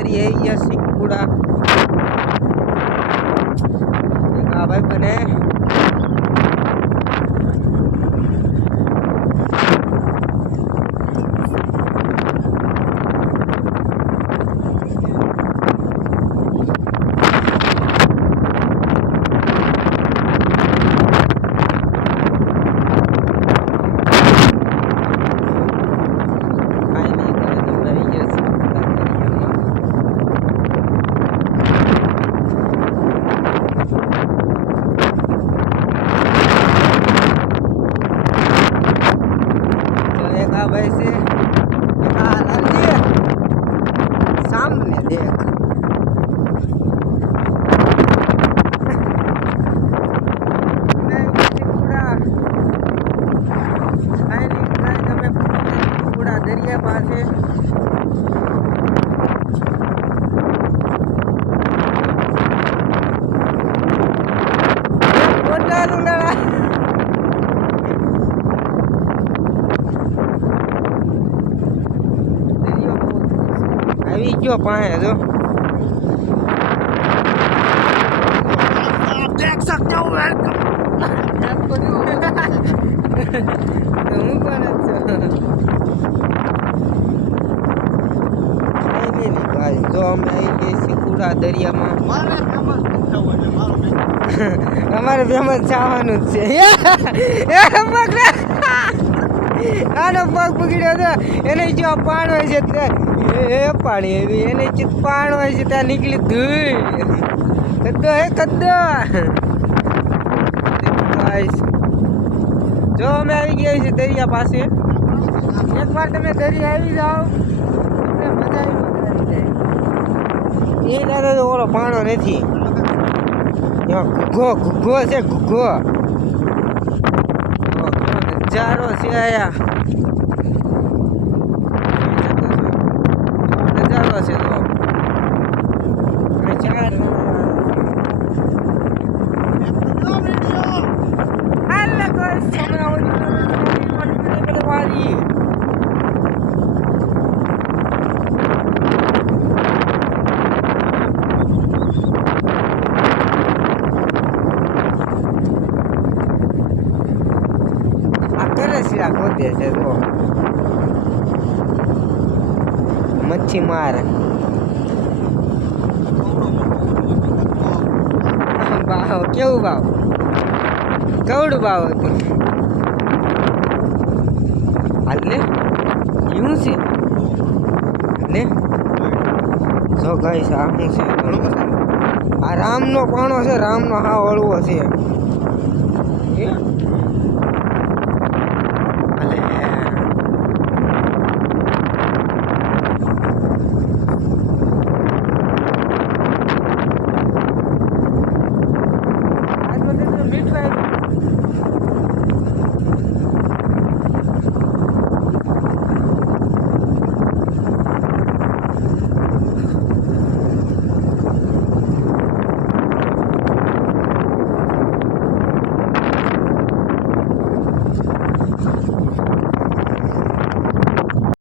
ये सिक्कुड़ा भाई बने भाई से सामने देख पूरा दरिया पास है जो पाए जो आप देख सकते हो जो हम सिकुड़ा दरिया में हमारे फेमस चाहવાનું છે આનો પગ પકડ્યો તો એને જો પાણ હોય છે એ પાણી એવી એને ચિત પાણ હોય છે ત્યાં નીકળી ધૂળ કદ્દો હે કદ્દો જો અમે આવી ગયા છીએ દરિયા પાસે એકવાર તમે દરિયા આવી જાઓ એટલે મજા આવી જાય એ દાદા તો ઓલો પાણો નથી ઘૂઘો ઘૂઘો છે ઘૂઘો નજારો છે આયા નજારો છે તો ચાર ખોદે છે તો મચ્છી માર ભાવ કેવું ભાવ કવડું ભાવ હતું હાલ ને એવું છે ને જો ગાઈ છે આ શું છે આ રામનો પાણો છે રામનો હા હળવો છે મીઠવાઈ